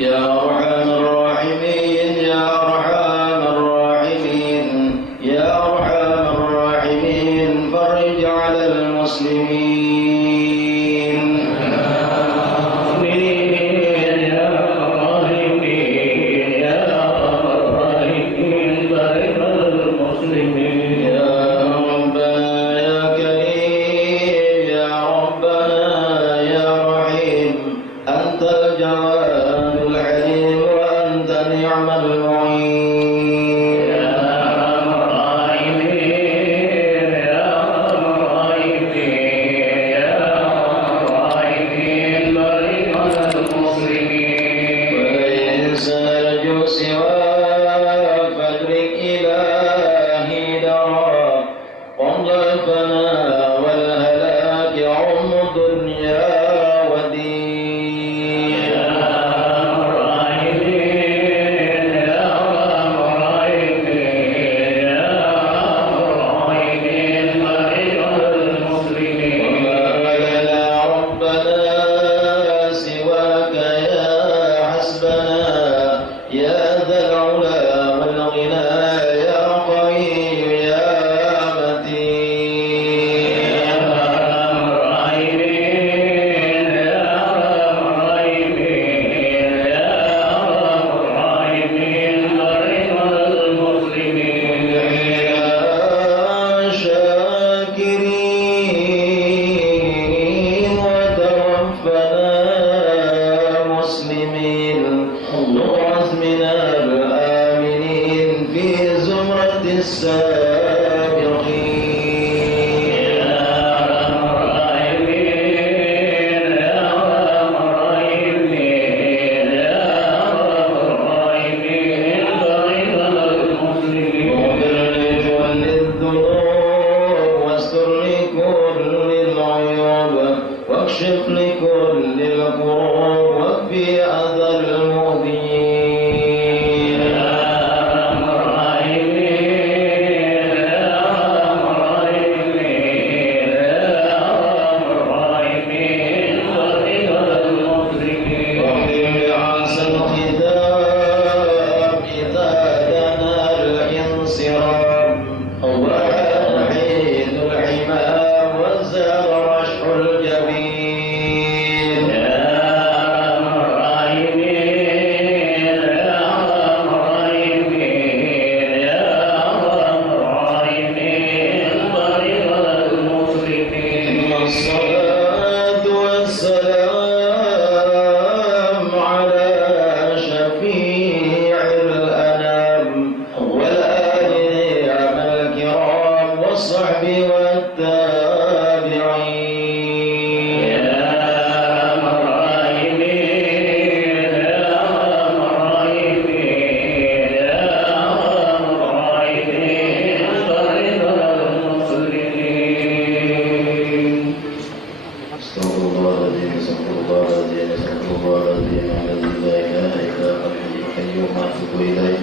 يا أرحم الراحمين يا أرحم الراحمين يا أرحم الراحمين فرج على المسلمين آمين يا راحمين يا راحمين فرج على المسلمين يا ربنا يا كريم يا ربنا يا رحيم أنت الجواد الحليم وأنت نعم المعين يا راحمين يا راحمين يا راحمين فرج على المسلمين وليس نرجو سواك فادرك إلهي درا وضعفنا والهلاك عم الدنيا ودين يا راحمين يا راحمين يا راحمين فرج على المسلمين وما لنا ربنا سواك يا حسبنا يا ذا العلا والغنى يا قوي يا متين يا راحمين يا راحمين يا راحمين فرج على المسلمين شاكرين وتوفنا مسلمين نغرس من الآمنين في زمرة السابقين يا راحمين يا راحمين يا راحمين فرج على المسلمين واغفر لكل الذنوب واستر لكل العيوب واكشف لكل الكروب واكفي أذى المؤذين يا راحمين يا راحمين يا راحمين فرج على المسلمين واختم بأحسن ختام إذا دنا الانصرام وحان حين الحمام وزال رشح الجبين يا راحمين يا راحمين يا راحمين فرج على المسلمين ثم الصلاة والسلام على شفيع الأنام والآل نعم الكرام والصحب والتابعين يا راحمين يا راحمين يا راحمين فرج على المسلمين استغفر الله العظيم استغفر الله العظيم استغفر الله العظيم الذي لا اله الا هو الحي القيوم اتوب اليه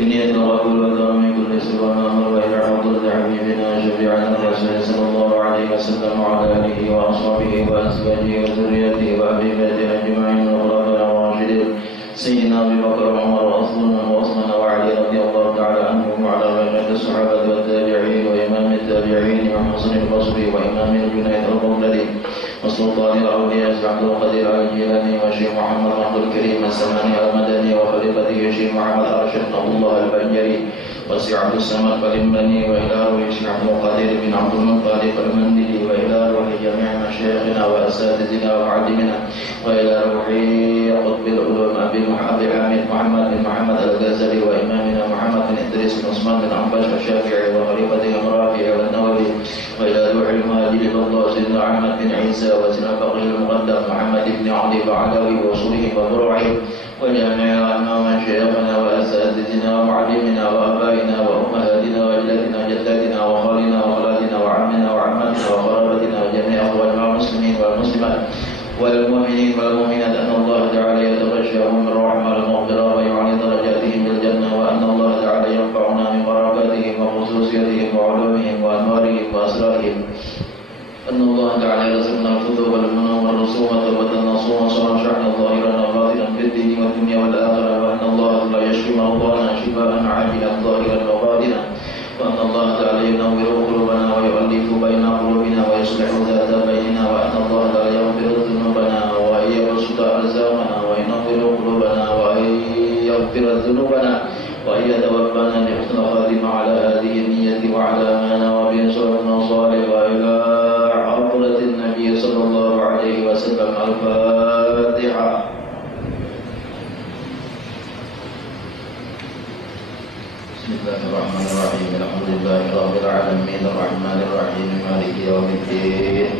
إني أتوكل وأتوب من كل سوء وأمر وإلى حضرة حبيبنا شفيعنا الرسول صلى الله عليه وسلم وعلى آله وأصحابه وأزواجه وذريته وأهل بيته أجمعين والخلفاء الراشدين سيدنا أبي بكر وعمر وعثمان وعلي رضي الله تعالى عنهم وعلى بقية الصحابة والتابعين وإمام التابعين وحسن البصري وإمام الجنيد البغدادي وسلطان الأولياء عبد القدير الجيلاني وشيخ محمد عبد الكريم السماني المدني وخليفته شيخ محمد أرشد الله البنجري وسي عبد الصمد البني وإلى روح شيخ عبد القادر بن عبد المطلب المندلي وإلى روح جميع مشايخنا وأساتذتنا ومعلمنا وإلى روح قطب العلوم أبي حامد محمد بن محمد الغزالي وإمامنا محمد بن إدريس بن عثمان بن عنبش الشافعي وخليفتهم رافع والنووي وإلى روح المهاجر الله سيدنا أحمد بن عيسى وسيدنا الفقيه المقدم محمد بن علي العلوي وصوله وفروعه وجميع مشايخنا وأساتذتنا ومعلمنا وآبائنا وأمهاتنا وأجدادنا وجداتنا وخالنا وخالاتنا وعمنا وعماتنا وقرابتنا وجميع أخواننا المسلمين والمسلمات والمؤمنين والمؤمنات أن الله تعالى يتغشاهم بالرحمة والمغفرة ويعلي درجاتهم بالجنة وأن الله تعالى ينفعنا من بركاتهم وخصوصياتهم وعلومهم وأنوارهم وأسرارهم أن الله تعالى يرزقنا الفضل والمنى والرسومة والنصوص ونشرح ظاهرنا وباطنا في الدين قلوبنا عاجلا ظاهرا وباطنا وأن الله تعالى ينور قلوبنا ويؤلف بين قلوبنا ويصلح ذات بيننا وأن الله تعالى يغفر ذنوبنا وأن يبسط أرزاقنا وينور قلوبنا وأن يغفر ذنوبنا وأن يتوفانا لحسن الخاتمة على هذه النية وعلى ما نوى به صلاتنا صالح وإلى حضرة النبي صلى الله عليه وسلم. الفاتحة. بسم الله الرحمن الرحيم. الحمد لله رب العالمين الرحمن الرحيم مالك يوم الدين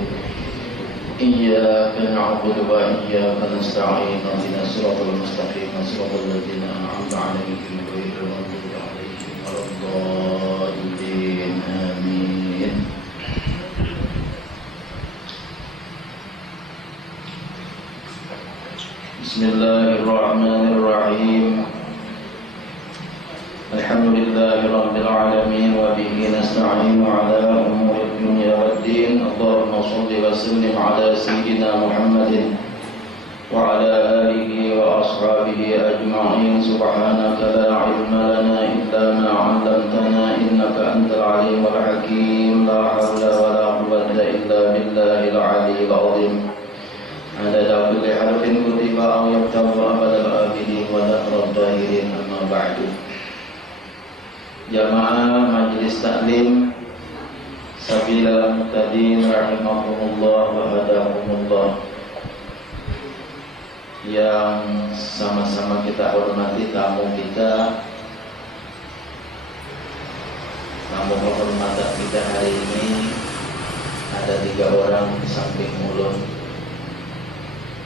إياك نعبد وإياك نستعين اهدنا الصراط المستقيم صراط الذين أنعمت عليهم غير المغضوب عليهم ولا الضالين آمين. بسم الله الرحمن الرحيم. الحمد لله رب العالمين وبه نستعين على أمور الدنيا والدين. اللهم صل وسلم على سيدنا محمد وعلى آله وأصحابه أجمعين. سبحانك لا علم لنا إلا ما علمتنا إنك أنت العليم الحكيم. لا حول ولا قوة إلا بالله العلي العظيم. عدد كل حرف كتب أو يكتب أبد الآبدين ودهر الطاهرين. أما بعد. Jamaah Majelis Taklim Sabilal Muqtadin rahimahumullah wa hadakumullah, yang sama-sama kita hormati tamu kita, tamu kehormatan kita hari ini. Ada 3 orang di samping ulun.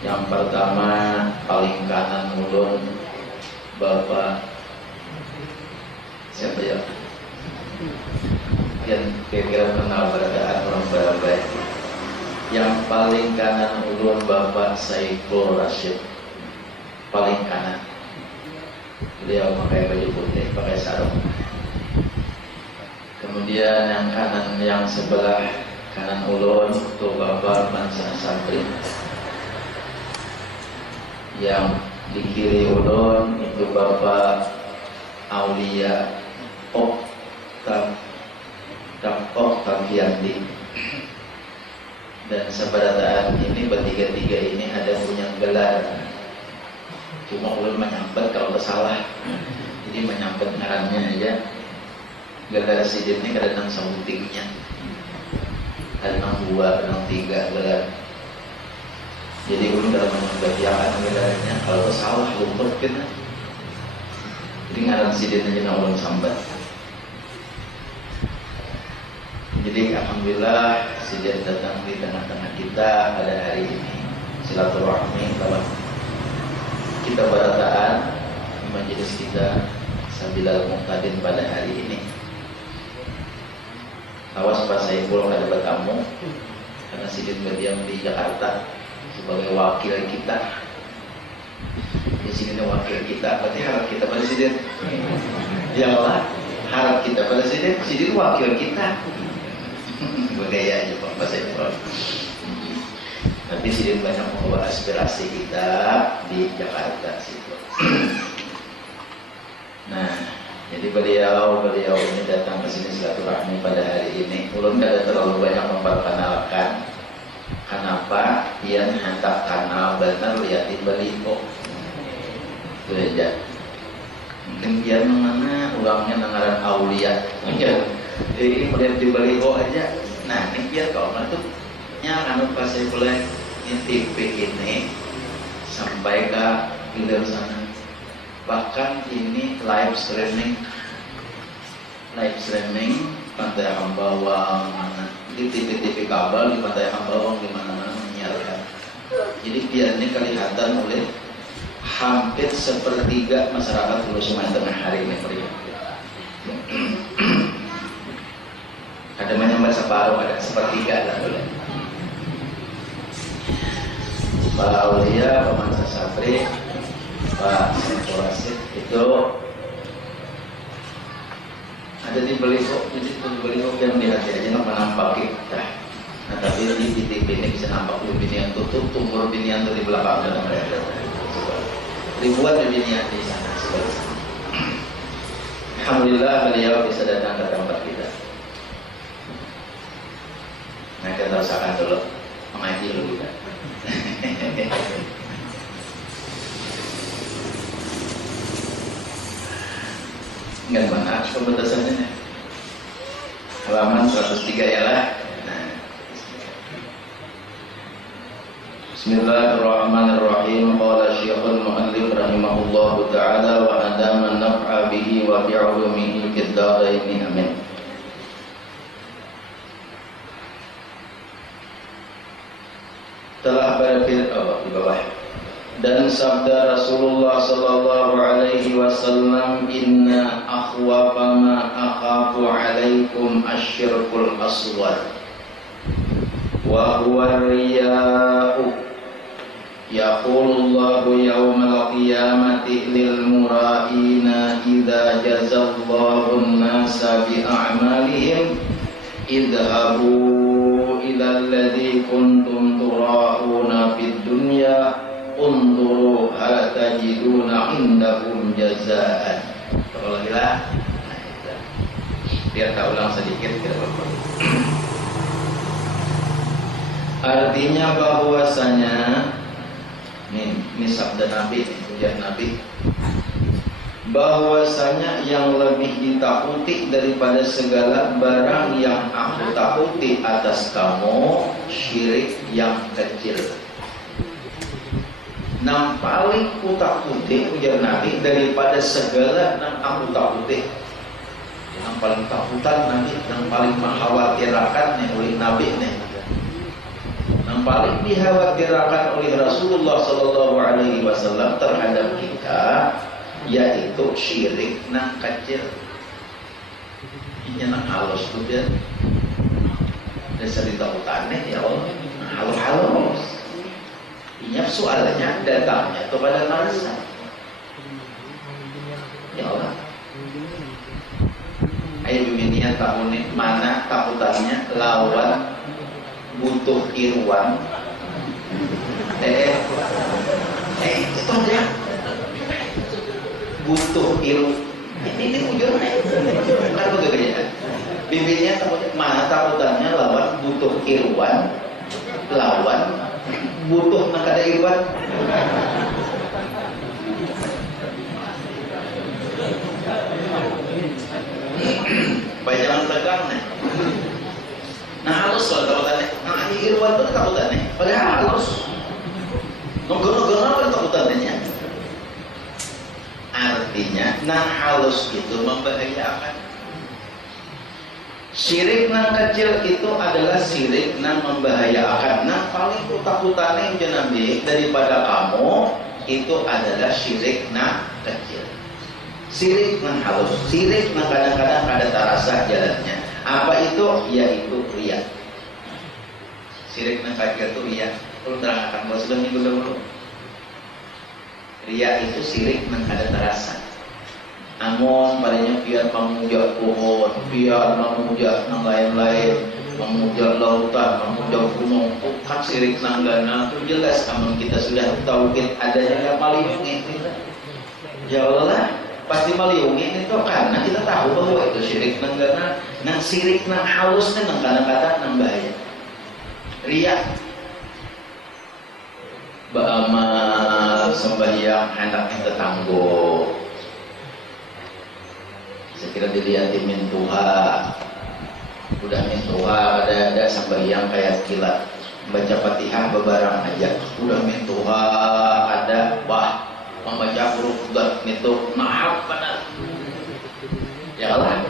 Yang pertama paling kanan ulun, Bapak siapa ya? Yang kira-kira kenal beradaan orang baik. Yang paling kanan ulun Bapak Saiful Rashid, paling kanan. Beliau pakai baju putih, pakai sarung. Kemudian yang kanan, yang sebelah kanan ulun itu Bapak Mansa Sabri. Yang di kiri ulun itu Bapak Aulia Oktaviandi. Dan seberataan ini bertiga-tiga ini ada punya gelar, cuma ulun menyambet kalau salah, jadi menyambet ngarannya aja. Gelar sidin ini kadang sabutingnya ada 2, ada 3 gelar. Jadi ulun dalam menyambet yang gelarnya kalau salah lumpur kita, jadi ngaran sidin aja na ulun sambat. Jadi alhamdulillah sidin datang di tengah-tengah kita pada hari ini. Silaturahmi kawan kita berataan di majelis kita Sabilal Muqtadin pada hari ini. Awas Pak Saiful ada bertamu, karena sidin berdiam di Jakarta sebagai wakil kita. Di sini wakil kita, berarti harap kita pada sidin. Ya Allah, harap kita pada sidin, sidin wakil kita. Bergaya aja Pak Saiful. Tapi sidin banyak membawa aspirasi kita di Jakarta situ. Nah, jadi beliau ini datang ke sini silaturahmi pada hari ini. Ulun kada terlalu banyak memperkenalkan. Kenapa? Dia hantar kanal benar lihat di beliau. Itu aja. Mungkin dia mana ulangnya nangaran Aulia. Jadi melihat di beliau aja. Nah, ini biar kau tuh anu pas saya boleh TV ini sampai ke hilir sana. Bahkan ini live streaming Pantai Hambawang, di TV kabel di Pantai Hambawang di mana-mana menyiarkan. Jadi biar ini kelihatan oleh hampir 1/3 masyarakat Pulau Sumatera Tengah hari ini. Ada menyambar separuh, ada 1/3 lah boleh. Pak Aulia, Pak Mansa Sabri, Pak Saiful Rashid itu ada di beliau, yang di hati aja nggak nampak kita. Nah tapi di TV ini bisa nampak binian tutup, tumbuh binian tuh di belakang dan mereka. Ribuan binian di sana sebelah sana. Alhamdulillah beliau bisa datang ke tempat kita. Nah, kita rasakan dulu mengaji dulu kita. Enggak mana pembatasannya. Halaman 103 ya lah. Nah. Bismillahirrahmanirrahim. Qala Syekhul Mu'allif rahimahullahu ta'ala wa adama naf'a bihi wa bi'ulumihi fid dharaini amin. Telah berfirman di bawah. Dan sabda Rasulullah sallallahu alaihi wasallam, inna akhwafa ma akhafu alaikum asyirkul aswar wa huwa riya'u yaqulullahu yawmal qiyamati lil mura'ina idza jazallahu an-nasa bi a'malihim idhabu ila alladhi kuntum tura'una fid dunya unduru hal tajiduna indakum jazaan. Kalau gila, biar tak ulang sedikit tidak apa-apa. Artinya bahwasanya ini sabda Nabi, ujar Nabi, bahwasanya yang lebih ditakuti daripada segala barang yang aku takuti atas kamu syirik yang kecil. Yang paling ku takuti, ujar Nabi, daripada segala yang aku takuti. Yang paling takutan Nabi, yang paling mengkhawatirkan oleh Nabi nih. Yang paling dikhawatirkan oleh Rasulullah sallallahu alaihi wasallam terhadap kita yaitu syirik nang kecil. Ini nang halus tuh dia. Dasar ditakutannya ya Allah, halus. Ini soalnya datangnya kepada nafsu. Ya Allah. Ayo biminian tahun ini mana takutannya lawan butuh irwan. Itu dia. Butuh iru. Ini ujungnya. Kan begitu. Bibirnya takutnya mana takutannya lawan butuh irwan, lawan butuh nak ada irwan. Baik jangan tegang nih. Nah halus lah takutannya. Nah ini irwan itu takutannya. Padahal halus. Nonggono-gono apa takutannya? Artinya nah halus itu membahayakan. Syirik nang kecil itu adalah syirik nang membahayakan. Nah paling kutakutannya yang Nabi daripada kamu itu adalah syirik nang kecil. Syirik nang halus, syirik nang kadang-kadang ada terasa jalannya. Apa itu? Yaitu riya. Syirik nang kecil itu riya. Perlu terangkan kalau sudah minggu dahulu. Riya itu syirik nang ada terasa. Namun palingnya biar memuja pohon, biar memuja yang lain-lain, memuja lautan, memuja gunung, bukan syirik nanggana. Itu jelas namun kita sudah tauhid adanya yang maliungi. Ya Allah, pasti maliungi itu karena kita tahu bahwa itu syirik nanggana. Nang syirik nang halusnya nang kata-kata nang bahaya. Riya. Ba'amal sembahyang anaknya tetanggo. Kira dilihatin min Tuhan, udah min Tuhan ada sembahyang kayak kilat baca Fatihah bebarang aja udah min Tuhan ada wah membaca huruf udah itu maaf benar ya Allah.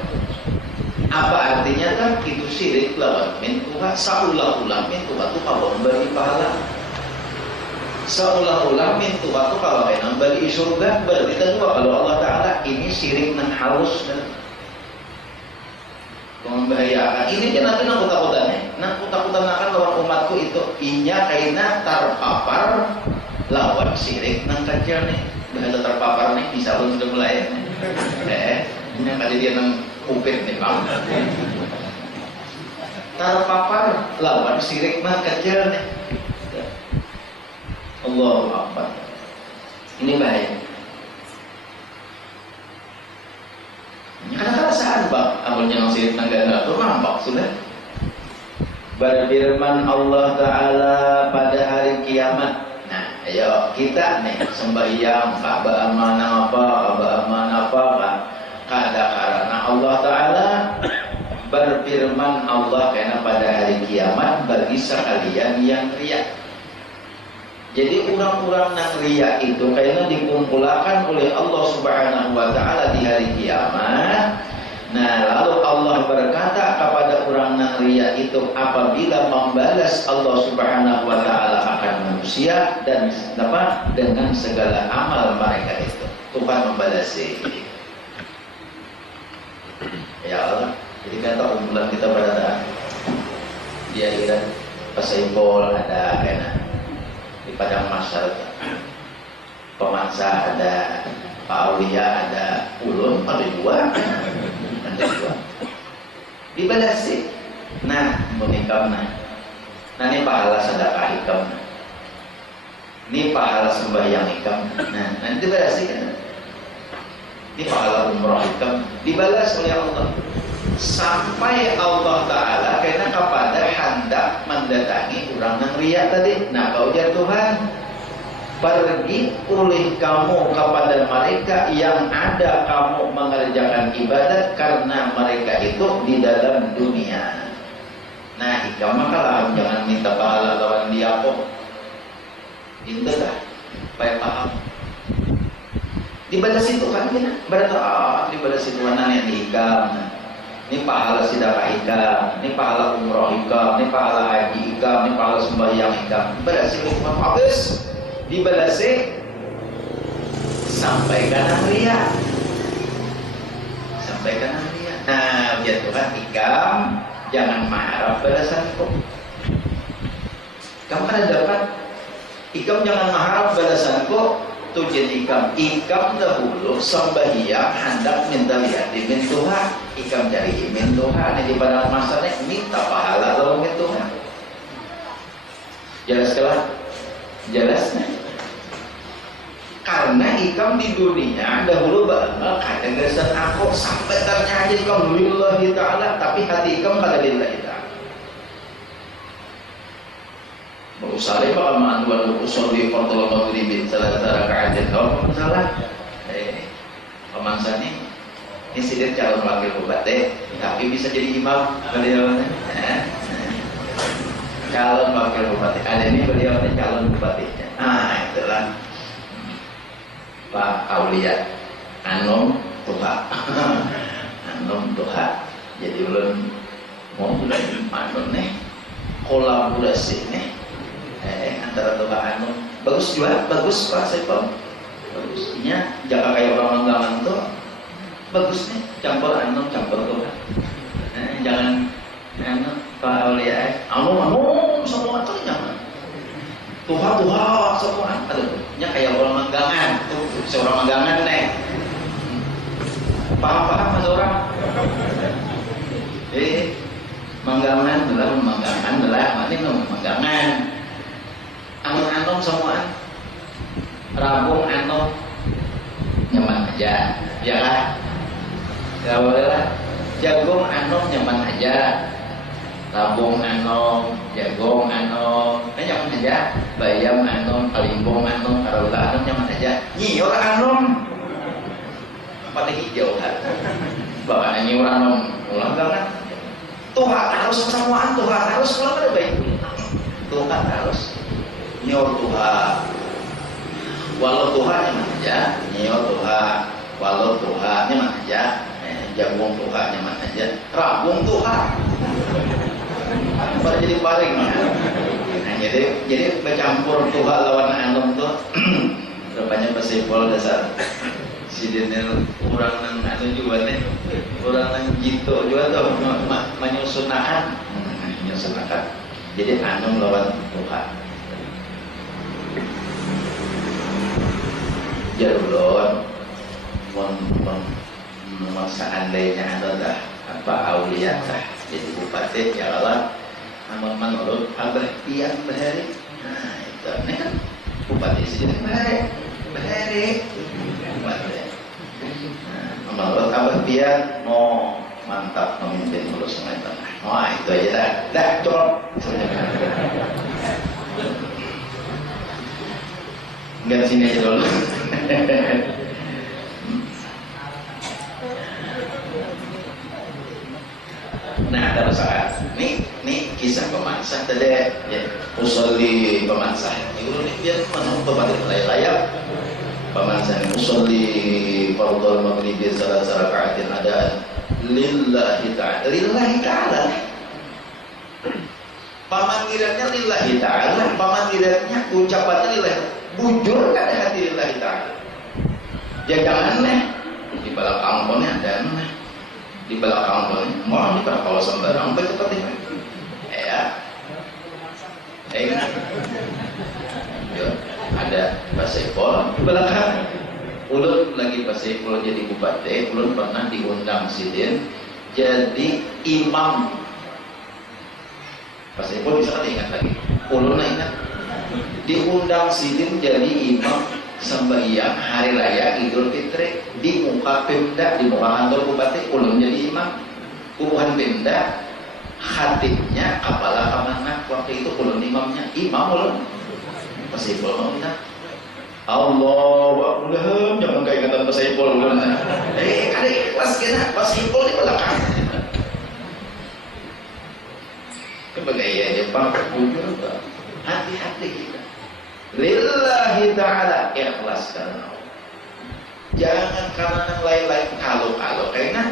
Apa artinya kan itu syirik lawan min Tuhan saulah-ulah min Tuhan itu kalau beri pahala seolah-olah mintu waktu kalau kena bagi surga berarti kedua kalau Allah Ta'ala ini syirik nang halus dan membahayakan. Ini kan nanti nak takutannya, nak takutan akan lawan umatku itu inya kaina terpapar lawan syirik nang kecil nih. Bahasa terpapar nih bisa pun sudah mulai. Ini kali dia nang upit nih bang. Terpapar lawan syirik nang kecil nih. Allahu Akbar. Ini bahaya. amalnya nasib negara itu nampak sudah. Berfirman Allah Ta'ala pada hari kiamat. Nah, ayo kita nih sembahyang Ka'bah amanah apa kan? Karena Allah Ta'ala berfirman Allah karena pada hari kiamat bagi sekalian yang riya. Jadi orang-orang yang riya itu karena dikumpulkan oleh Allah Subhanahu wa Ta'ala di hari kiamat. Nah, lalu Allah berkata kepada orang yang riya itu apabila membalas Allah Subhanahu wa Ta'ala akan manusia dan apa dengan segala amal mereka itu. Tuhan membalasi. Ya Allah, jadi kata kumpulan kita pada di akhirat Pasaipol ada kena di padang mahsyar pemansa ada Pak Aulia ada ulun ada dua dibalasi. Nah menikam nah ini pahala sedekah hikam, ini pahala sembahyang hikam, nah nanti dibalasi kan, ini pahala umrah hikam dibalas oleh Allah sampai Allah Ta'ala karena kepada hendak mendatangi orang yang riya tadi. Nah kau ujar Tuhan, pergi oleh kamu kepada mereka yang ada kamu mengerjakan ibadat karena mereka itu di dalam dunia. Nah hikam makalah jangan minta pahala lawan dia kok. Itu dah supaya paham. Dibalas itu kan berarti dibalas itu yang dihikam. Ini pahala sedekah hikam, ini pahala umroh hikam, ini pahala haji hikam, ini pahala sembahyang hikam. Berarti hukuman habis dibalasi sampai kanan ria. Sampai kanan ria. Nah, biar Tuhan hikam jangan mengharap balasanku. Kamu kan dapat hikam jangan mengharap balasanku. Tujuan ikam dahulu sembahyang hendak minta lihat di Tuhan, ikam cari imin Tuhan di pada masanya minta pahala lalu min Tuhan. Jelasnya karena ikam di dunia dahulu banget kadang gesan aku sampai ternyata ikam lillahi ta'ala tapi hati ikam kada lillahi ta'ala. Usalih bakal manduan usul di portal maghribin salah raka'atin kalau masalah pemansa ini sidir calon wakil bupati tapi bisa jadi imam beliaunya calon wakil bupati ada ini beliaunya calon bupatinya. Itulah Pak Aulia Anom Tuha Anom Tuha. Jadi ulun mau mulai manun nih kolaborasi nih antara Tuhan anu bagus juga, bagus Pak Saiful, bagusnya jangan kayak orang menggaman tuh bagus nih campur anu campur Tuhan. Jangan anu Pak Aulia anu semua tuh jangan Tuhan semua aduh nya kayak orang menggangan tuh seorang menggangan nih paham mas orang menggangan belah mati menggangan anung semuaan rabung anung nyaman aja ya lah ya boleh lah jagung anung nyaman aja rabung anung jagung anung nyaman aja bayam anung kalimbong anung karula anung nyaman aja nyiur anung pada hijau kan bawa nyiur anung ulang banget Tuhan harus kesamaan Tuhan harus kalau ada baik Tuhan harus nyor Tuhan walau Tuhan nyaman aja nyor Tuhan walau Tuhan nyaman aja jagung Tuhan nyaman aja rabung Tuhan pada jadi paring nah, jadi bercampur Tuhan lawan anum tuh rupanya Pasaipol dasar sidinil kurang nang anu juga nih kurang nang gitu juga tuh menyusunakan jadi anum lawan Tuhan jalur seandainya adalah apa Aulia jadi bupati ya Allah amal menurut abah pian bahari. Nah itu ini kan bupati sini bahari bupati menurut abah pian mau mantap memimpin Hulu Sungai Tengah. Wah itu aja dah cukup. Enggak sini aja dulu. Nah, ada masalah. Nih kisah pemansah tadi ya. Usolli pemansah. Itu nih biar mana pembatik layak. Pemansah ini usolli fardhu maghribi salat rakaatin ada lillahi ta'ala. Lillahi ta'ala. Pemanggilannya lillahi ta'ala. Pemanggilannya ucapannya lillahi. Bujur enggak ada hati lillahi ta'ala. Ya jangan nih di belakang pone ada nih. Di belakang pone mau di kawasan barang baik seperti ya. Ada Pak Saiful di belakang. Ulun lagi Pak Saiful jadi bupati, ulun pernah diundang sidin jadi imam. Pak Saiful bisa ingat lagi. Ulun ingat diundang sidin jadi imam sembahyang hari raya Idul Fitri di muka Pemda, di muka kantor bupati. Ulun jadi imam. Uruhan Pemda khatibnya apalah kemana waktu itu ulun imamnya. Imam ulun Pak Saiful mau minta Allahu Akbar, jangan keingatan Pak Saiful ulun. Ada ikhlas kena Pak Saiful di belakang. Kebagaian Jepang bujur hati-hati kita. Lillahi ta'ala ikhlas karena Allah. Jangan karena yang lain-lain kalau karena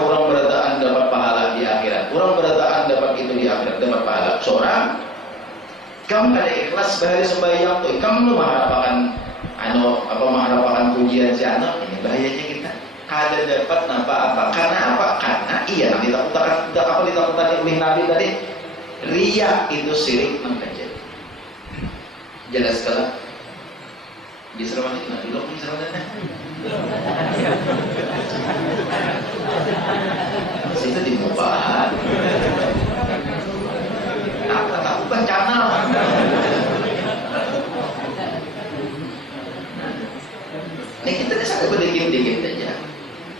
orang berataan dapat pahala di akhirat, orang berataan dapat itu di akhirat dapat pahala. Seorang kamu ada ikhlas bahari sembahyang tuh, kamu mengharapkan mengharapkan pujian si anak, ini bahayanya kita. Kada dapat apa-apa. Karena apa? Karena iya nanti ditakutan oleh Nabi tadi. Riya itu sirik mengkaji. Jelas sekali. Di Sarawak itu nanti loh di Sarawak itu di Mubah. Aku kan channel. Ini kita bisa sedikit-sedikit aja.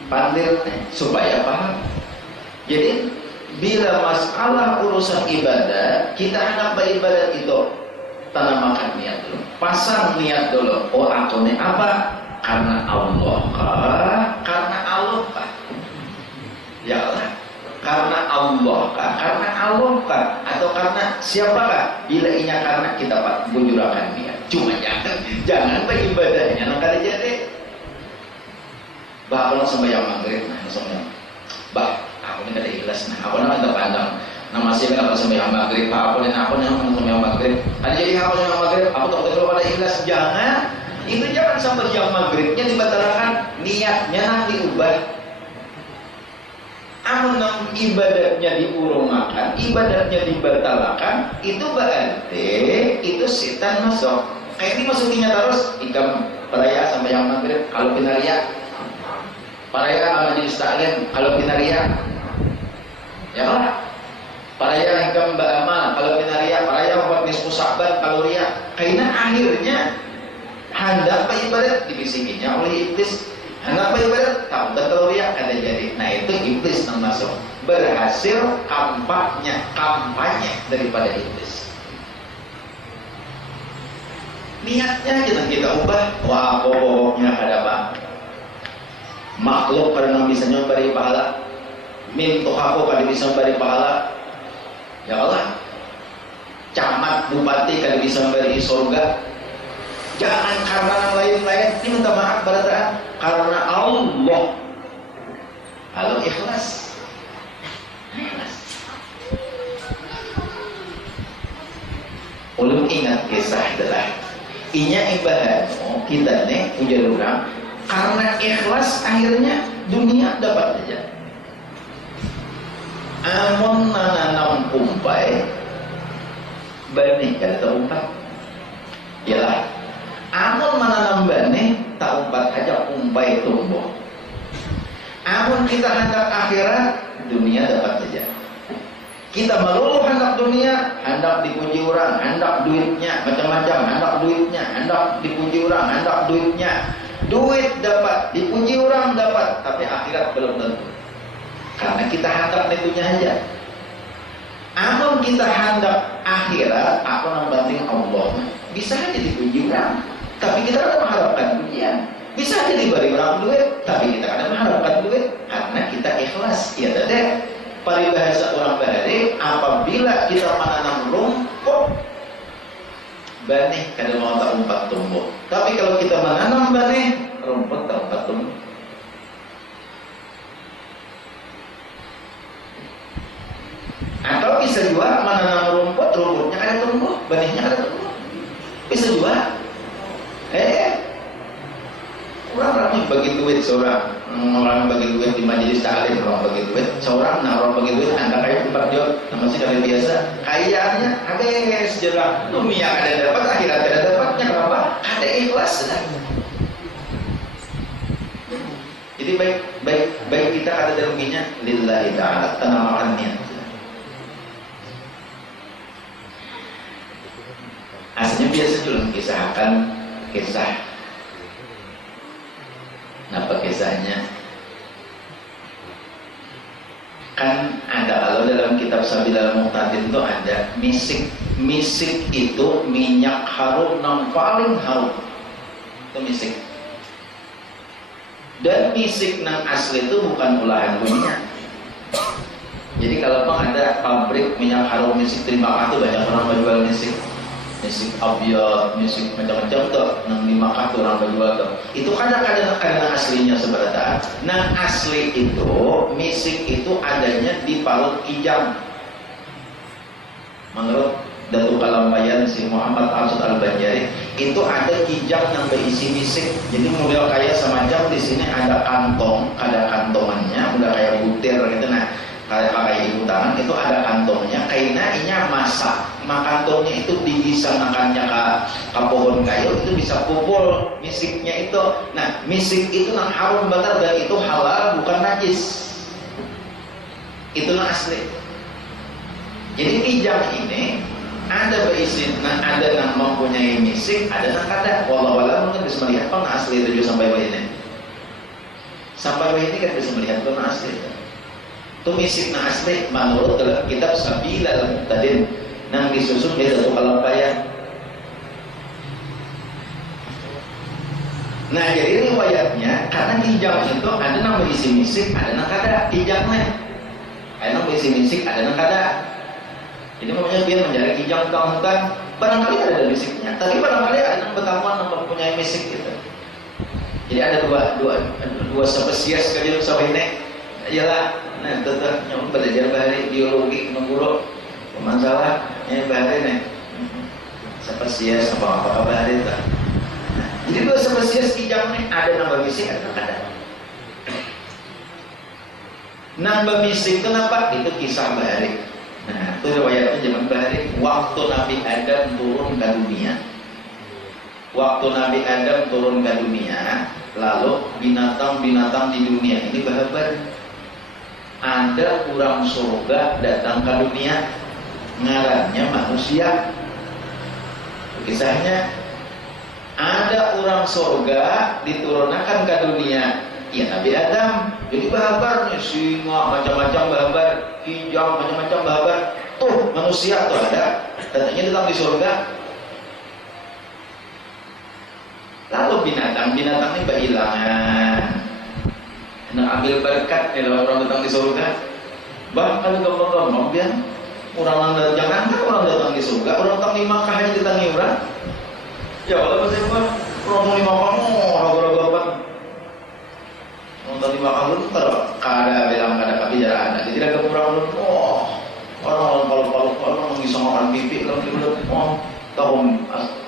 Pandir supaya paham. Jadi bila masalah urusan ibadah, kita hendak beribadat itu tanamkan niat dulu, pasang niat dulu. Oh aku ini apa? Karena Allah kah? Karena Allah kah? Ya Allah, karena Allah kah? Karena Allah kah? Atau karena siapakah? Bila inya karena kita bujurakan niat. Cuma jangan beribadahnya nggak jadi. Bah, kalau sembahyang maghrib, nah sembahyang. Bah, aku ini ada ikhlas, nah aku nak tak pandang. Nama siapa kalau sembahyang maghrib, aku ini sembahyang maghrib. Ada jadi aku sembahyang maghrib, aku tak betul pada ikhlas. Jangan, itu jangan sembahyang maghribnya dibatalkan, niatnya nanti diubah. Amun ibadatnya diurungakan, ibadatnya dibatalkan, itu berarti itu setan masuk. Kayak ini masukinya terus, ikam perayaan sembahyang maghrib, kalau pinaria. Perayaan majelis taklim kalau pinaria, ya kan? Perayaan hikam ba'amal kalau pinaria, perayaan buat nisfu Sa'ban kalau ria. Karena akhirnya hendak beribadat dibisikinya oleh iblis. Hendak beribadat tahu tak kalau ria ada jadi. Nah itu iblis yang masuk. Berhasil kampanye daripada iblis. Niatnya kita ubah. Wah pokoknya ada apa? Makhluk karena bisa nyobari pahala, mintu aku kada bisa beri pahala. Ya Allah, camat bupati kada bisa beri surga. Jangan karena lain-lain. Ini minta maaf berataan karena Allah. Kalau ikhlas, ulun ingat kisah adalah inya ibadah kita nih punya orang. Karena ikhlas akhirnya dunia dapat saja. Amun nanam umpai benih kan terumpat. Yalah. Amun menanam benih tak umpat aja umpai tumbuh. Amun kita hendak akhirat dunia dapat saja. Kita melulu hendak dunia, hendak dipuji orang, hendak duitnya macam-macam, hendak duitnya, hendak dipuji orang, hendak duitnya. Duit dapat, dipuji orang dapat, tapi akhirat belum tentu. karena kita handap netunya aja. Amun kita handap akhirat, apa yang penting Allah, bisa aja dipuji orang, tapi kita kan mengharapkan pujian. Bisa aja diberi orang duit, tapi kita kan mengharapkan duit, karena kita ikhlas. Ya tadi, paribahasa orang bahari, apabila kita menanam rumput, benih kadang mau tak umpat tumbuh. Tapi kalau kita menanam benih, rumput tak umpat tumbuh. Atau bisa juga menanam rumput, rumputnya ada tumbuh, benihnya ada tumbuh. Bisa juga. Orang ramai bagi duit seorang, orang bagi duit di majelis taklim, orang bagi duit seorang, nah orang bagi duit anda kayak tempat dia, masih kali biasa, kayaknya ada sejarah dunia ada dapat, akhirat ada dapatnya, kenapa? Ada ikhlas. Jadi baik kita ada dalamnya lillahi ta'ala, tanamakan niat. Aslinya biasa dulu kisahkan kisah. Apa kisahnya? Kan ada, kalau dalam kitab Sabilal Muqtadin itu ada misik. Misik itu minyak harum yang paling harum. Itu misik. Dan misik yang asli itu bukan olahan minyak. Jadi kalau bang ada pabrik minyak harum misik, terima kasih banyak orang menjual misik. Misik abyad, misik macam-macam tuh, nang di Makkah tuh orang berjual tuh. Itu kadang-kadang aslinya sebenarnya. Nang asli itu, misik itu adanya di Parut Kijang. Menurut Datuk Kalambayan si Muhammad Al-Sud Al-Banjari, itu ada kijang yang berisi misik. Jadi model kayak semacam di sini ada kantong, ada kantongannya, udah kayak butir gitu. Nah, kayak ibu tangan itu ada kantongnya, kainanya masak. Kantongnya itu digisanakannya ke pohon kayu, itu bisa pupul misiknya itu. Nah, misik itu yang harum benar dan itu halal, bukan najis. Itu yang asli. Jadi kijang ini ada berisi, ada yang mempunyai misik, ada yang kada. Walau mungkin bisa melihat kan asli itu sampai ini. Sampai ini kan bisa melihat kan asli. Itu misik yang asli menurut dalam kitab Sabilal Muqtadin yang disusun di Datuk Kalambayan. Nah, jadi riwayatnya karena kijang itu ada yang berisi misik, ada yang kada. Kijangnya ada yang berisi misik, ada yang kada. Jadi makanya dia mencari kijang hutan, barangkali ada misiknya, tapi barangkali ada yang berkawan yang mempunyai misik gitu. Jadi ada dua spesies kali sampai ini. Iyalah, nah tetap yang belajar bahari biologi mengguru masalah ini bahari nih. Spesies apa bahari itu. Nah, jadi dua spesies kijang nih ada yang misik, ada yang kada. Nambah misik kenapa? Itu kisah bahari. Nah, itu riwayatnya zaman bahari. Waktu Nabi Adam turun ke dunia, lalu binatang-binatang di dunia ini berhabar. Ada orang surga datang ke dunia, ngarannya manusia. Kisahnya ada orang surga diturunkan ke dunia, ya Nabi Adam. Jadi bahabar nih, singa macam-macam bahabar, kijang macam-macam bahabar. Tuh manusia tuh ada, datangnya datang di surga. Lalu binatang-binatang ini berhilangan. Nak ambil berkat kalau orang datang di surga. Bahkan gampang-gampang biar orang jangan orang datang di surga, orang datang di Makkah aja ditangi orang. Ya kalau masih orang mau di Makkah ragu-ragu apa? Nonton di Makkah dulu kada bilang kada kebijaraan. Jadi tidak kekurangan dulu. Orang kalau bisa makan pipi kalau dulu tahu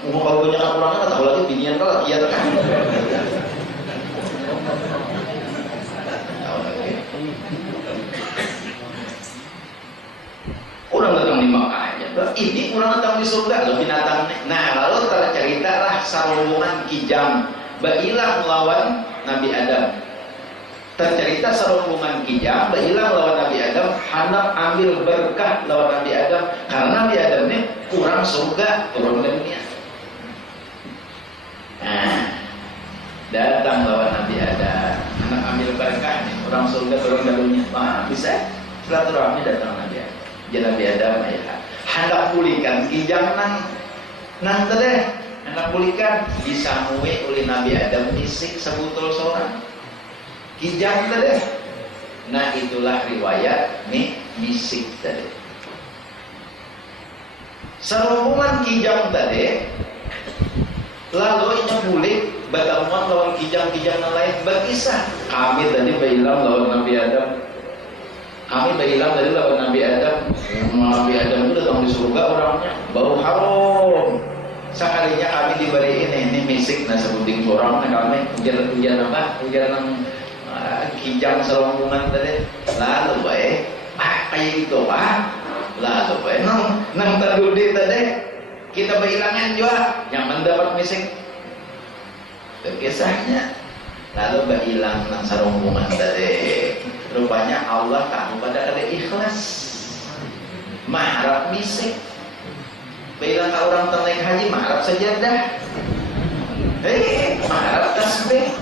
kalau banyak orangnya tahu lagi binian kalau iya kan. Orang datang di Makkah aja. Ini orang datang di surga loh binatangnya. Nah lalu terceritalah sarungan kijang bailah melawan Nabi Adam. Tercerita sarungan kijang bailah melawan Nabi Adam, hendak ambil berkah lawan Nabi Adam karena Nabi Adam ini kurang surga turun ke dunia. Nah datang lawan Nabi Adam, hendak ambil berkah nih. orang surga turun ke dunia. Wah, bisa silaturahmi datang Nabi Adam. Jadi Nabi Adam ya. Hendak pulihkan kijang nang teh. Hendak pulihkan disamui oleh Nabi Adam nisik sebutul seorang. Kijang teh. Nah itulah riwayat nih nisik tadi. Serombongan kijang tadi. Lalu ini pulih bertemuan lawan kijang-kijang yang lain berkisah. Kami tadi berhilang lawan Nabi Adam. Kami berhilang tadi lawan Nabi Adam. Nabi Adam itu datang di surga orangnya bau harum. Sekalinya kami diberi ini misik nah sebuting orang kami ujian apa? Ujian kijang serombongan tadi. Lalu baik kayak gitu lalu baik nang terdudi tadi. Kita berhilangan juga yang mendapat misik berkisahnya lalu berhilang nang sarungungan dari rupanya Allah tahu pada ada ikhlas maharap misik berhilang orang naik haji maharap sajadah maharap tasbih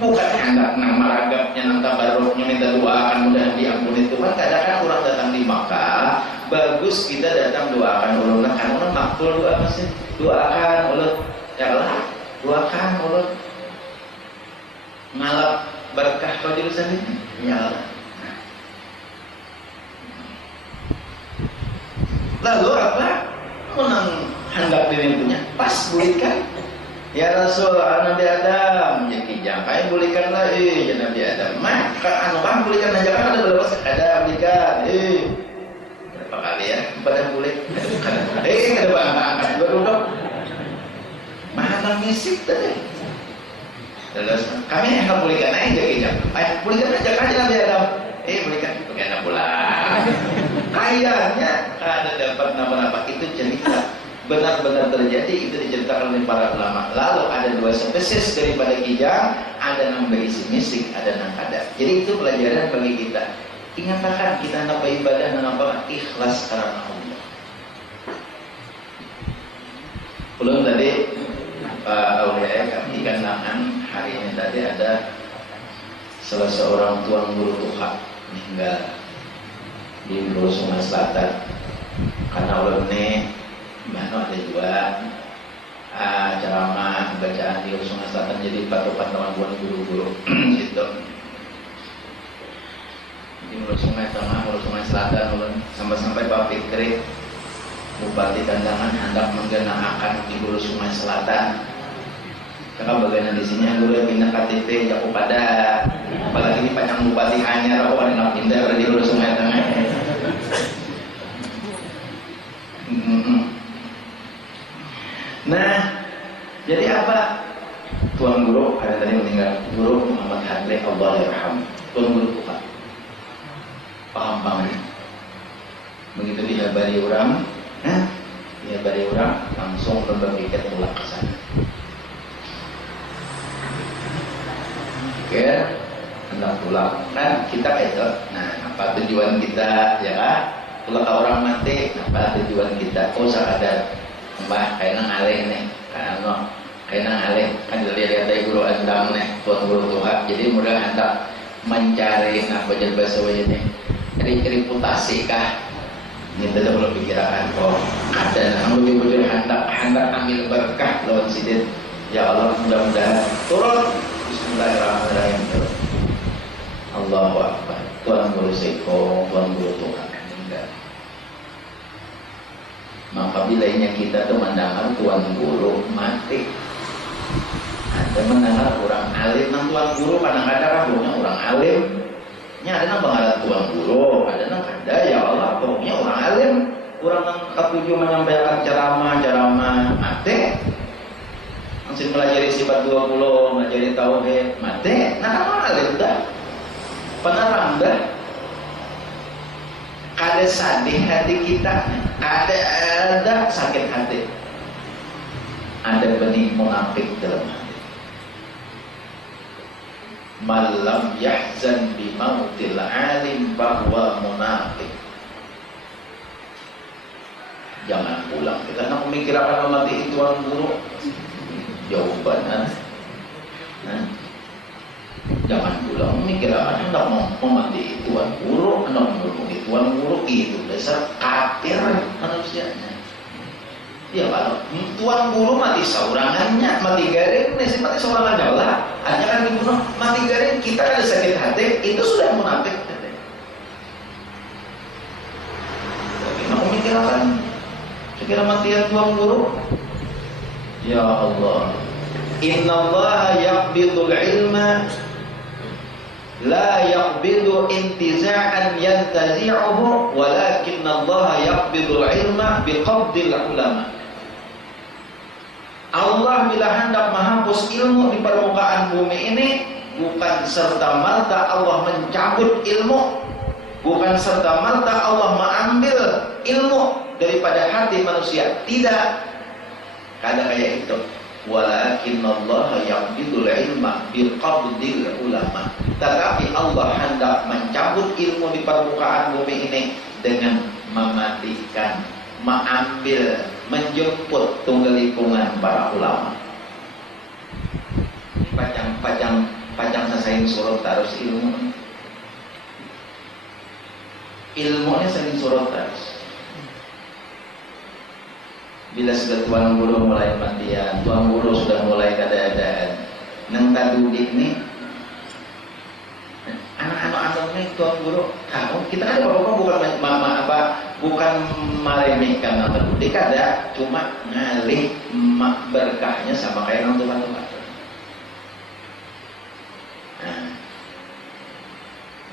bukan hendak nang maragapnya nang tabarruknya minta doakan mudah diampuni Tuhan. Kadang-kadang orang datang di Makkah bagus kita datang doakan ulun kan orang makbul doa masih doakan ulun ya Allah doakan ulun ngalap berkah kau jurusan ini ya Allah. Lalu apa menang hendak diri punya pas belikan ya Rasul Nabi Adam ya kijang kain belikan lah ya Nabi Adam mah anu kan belikan aja kan ada berapa ada belikan berapa kali ya pada boleh ada angkat baru dong mana misik tadi terus kami akan belikan aja kijang belikan aja kan Nabi Adam belikan bagaimana pula kayaknya ada dapat nama-nama itu cerita benar-benar terjadi itu diceritakan oleh para ulama. Lalu ada dua spesies daripada kijang, ada yang berisi misik, ada yang kada. Jadi itu pelajaran bagi kita. Ingatkan kita nak beribadah dan apa ikhlas karena Allah. Belum tadi Aulia kami kenangan hari ini tadi ada salah seorang tuan guru Tuhan meninggal di Pulau Sungai Selatan karena ulunnya mana ada juga ceramah bacaan di Sungai Selatan jadi patokan teman-teman guru-guru gitu di Pulau Sungai Tengah, Pulau Sungai Selatan sampai-sampai Pak Fikri Bupati Kandangan hendak menggenakan di Pulau Sungai Selatan. Kakak bagian di sini yang dulu pindah KTP jauh pada apalagi ini panjang Bupati hanya ada yang pindah di Pulau Sungai Tengah. Nah, jadi apa? Tuan guru ada tadi meninggal, guru Muhammad Hadli Allah yarham. Tuan guru Tuhan. Paham. Begitu dihabari orang, dihabari orang langsung berpikir pulang ke sana. Oke, hendak pulang. Kan kita itu. Nah, apa tujuan kita ya kan? Kalau orang mati, apa tujuan kita? Oh, sadar. Mbah kayak nang alih nih kayak nang alih kan lihat dari guru andam nih tuan guru Tuhan jadi mudah hendak mencari apa jadi bahasa wajahnya reputasi kah ini tidak perlu pikiran ada nang lebih bujur hendak ambil berkah lawan sidin ya Allah mudah-mudahan turun Bismillahirrahmanirrahim Allahu Akbar tuan guru Seko tuan guru Tuhan meninggal. Maka bilainya kita tuh mendengar tuan guru mati ada mendengar orang alim nang tuan guru kadang-kadang punya orang alim nya ada nang pengalat tuan guru ada nang ada ya Allah pokoknya orang alim orang nang ketujuh menyampaikan ceramah mati langsung melajari sifat 20 melajari tauhid mati nah apa alim dah penerang dah ada sedih hati kita ada sakit hati ada benih munafik dalam hati malam yahzan bi mautil alim bahwa munafik jangan pulang kita nak memikirkan mati itu tuan guru jawabannya Jangan pulang mikir hendak memandi tuan guru, hendak menghubungi tuan guru, itu dasar kafir manusianya. Ya kalau tuan guru mati saurangannya, mati garing, mati saurangan lah. Hanya kan dibunuh, mati garing, kita ada sakit hati, itu sudah munafik. Tapi mau mikir apa? Sekira matian tuan guru. Ya Allah, Inna Allah yaqbidul ilma la yaqbidu intiza'an yantazi'uhu walakin Allah yaqbidul ilma biqabdil ulama. Allah bila hendak menghapus ilmu di permukaan bumi ini, bukan serta-merta Allah mencabut ilmu, bukan serta-merta Allah mengambil ilmu daripada hati manusia. Tidak. Kada kayak itu. Walakin Allah yaqbidul ilma biqabdil ulama. Tetapi Allah hendak mencabut ilmu di permukaan bumi ini dengan mematikan, mengambil, menjemput tunggalipungan para ulama. Pacang sasain surat terus ilmu. Ilmunya saling surat terus. Bila sudah tuan guru mulai mandian, tuan guru sudah mulai keadaan, nang tadudik nih, anak-anak nih tuan guru, kamu kita ada bapak bukan meremehkan nama tadudik ada, cuma ngalih berkahnya sama kayak orang tua-tua. Nah,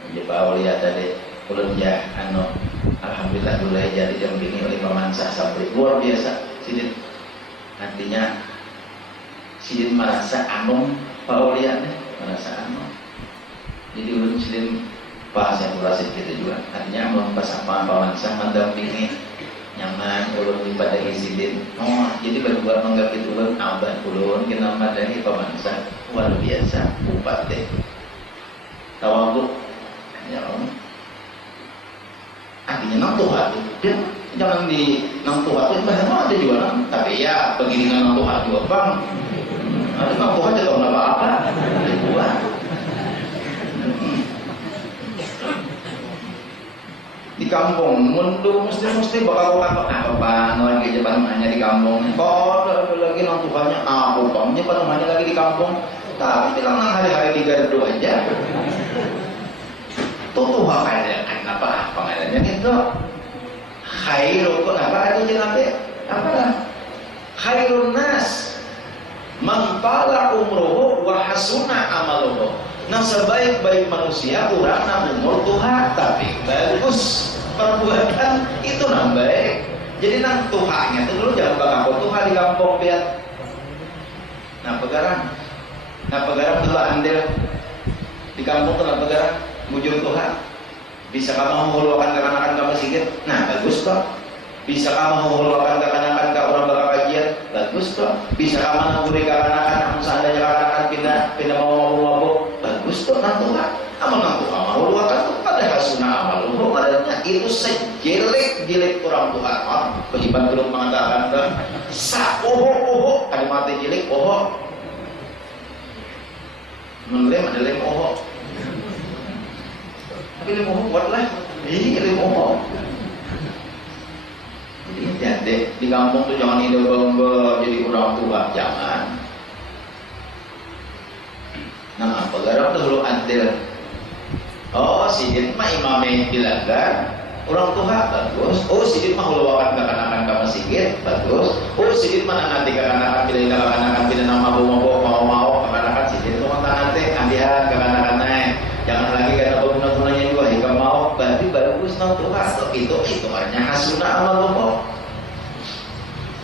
jadi Pak lihat tadi, ulun ya, alhamdulillah dulu jadi didampingi oleh pemansa sampai luar biasa. Sidin artinya Sidin merasa anom Paulian merasa anom. Jadi ulun Sidin bahasa kurasi kita juga. Artinya anom pas apa pemansa mendampingi nyaman ulun dipadahi Sidin. Oh jadi berdua menganggap itu ulun abad ulun kita madahi pemansa luar biasa bupati. Tawaduk ya Allah. Artinya nang Tuhan dia jangan di nang Tuhan itu memang ada juga tapi ya begini nang Tuhan juga bang ada nang Tuhan juga nggak apa-apa buat di kampung mundur mesti bakal apa bang orang kerja panamanya di kampung kok lagi nang Tuhannya aku bangnya panamanya lagi di kampung tapi bilang nang hari-hari di Gardu aja tuh ada kenapa pengadanya itu khairul kok apa itu apa khairun nas man tala umruhu wa hasuna amaluhu. Nah sebaik-baik manusia orang na umur tuha tapi bagus perbuatan itu nang baik. Jadi nang tuhanya itu dulu jangan bakal tuha di kampung biar nah pegarang dulu andil di kampung tuh nah pegarang mujur Tuhan. Bisa kamu menghulukan kekanakan kamu sikit, nah bagus kok. Bisa kamu menghulukan kekanakan ke orang bakal kajian, bagus kok. Bisa kamu menghulukan kekanakan, namun seandainya kekanakan pindah mau mabuk, bagus kok. Nah Tuhan, amal nang Tuhan menghulukan itu pada hasunah amal luhur, padahal itu sejelek-jelek orang Tuhan. Pejiban belum mengatakan kan, sa-oho-oho, kalimatnya jelek, oho. Menlem ada lem oho. Tapi ilmu buatlah, ilmu. Jadi di kampung tuh jangan ide bangga jadi orang tua, jangan. Nah, pegarap tuh dulu adil. Oh, sidin mah imamnya dilanggar, orang tua bagus. Oh, sidin mah huluwakan kekanakan kamu sikit, bagus. Oh, sidin mah nanti kekanakan bila kekanakan bila nama mau kekanakan sidin itu nanti andihan kekanakan naik. Jangan lagi kata guna-gunanya juga jika mau berarti bagus nang Tuhan itu artinya hasunah amal luhur.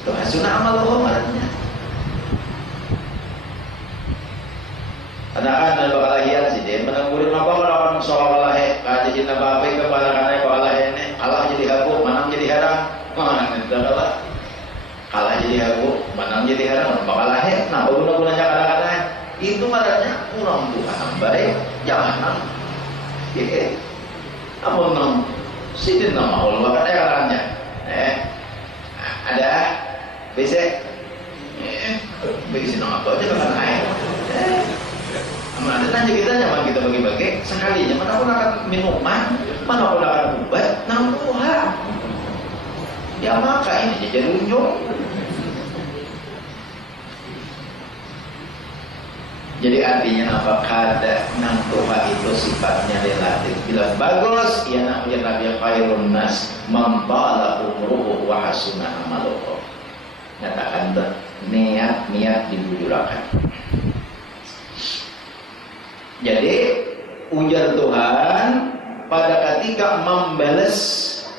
Itu hasunah amal luhur artinya. Anak-anak dan bakal lahian sih dia menanggurin apa melakukan soal lahir jadi nababe kepala kanai kepala ini Allah jadi aku manang jadi haram mana itu adalah kalah jadi aku manang jadi haram bakal lahir nah guna-gunanya kadang-kadang itu marahnya kurang Tuhan baik jangan ya namun nang sidin nama Allah kan erannya ada bisa nama apa aja kan air Mana nanya kita nyaman kita bagi-bagi sekalinya. Mana pun akan minuman, mana pun akan obat, nang Tuhan. Ya maka ini jadi unjuk. Jadi artinya apa? Kada nang Tuhan itu sifatnya relatif. Bila bagus, ya nak ujar Nabi khairun nas mambala umruhu wa hasuna amaluhu. Nyatakan niat dibujurakan. Jadi ujar Tuhan pada ketika membalas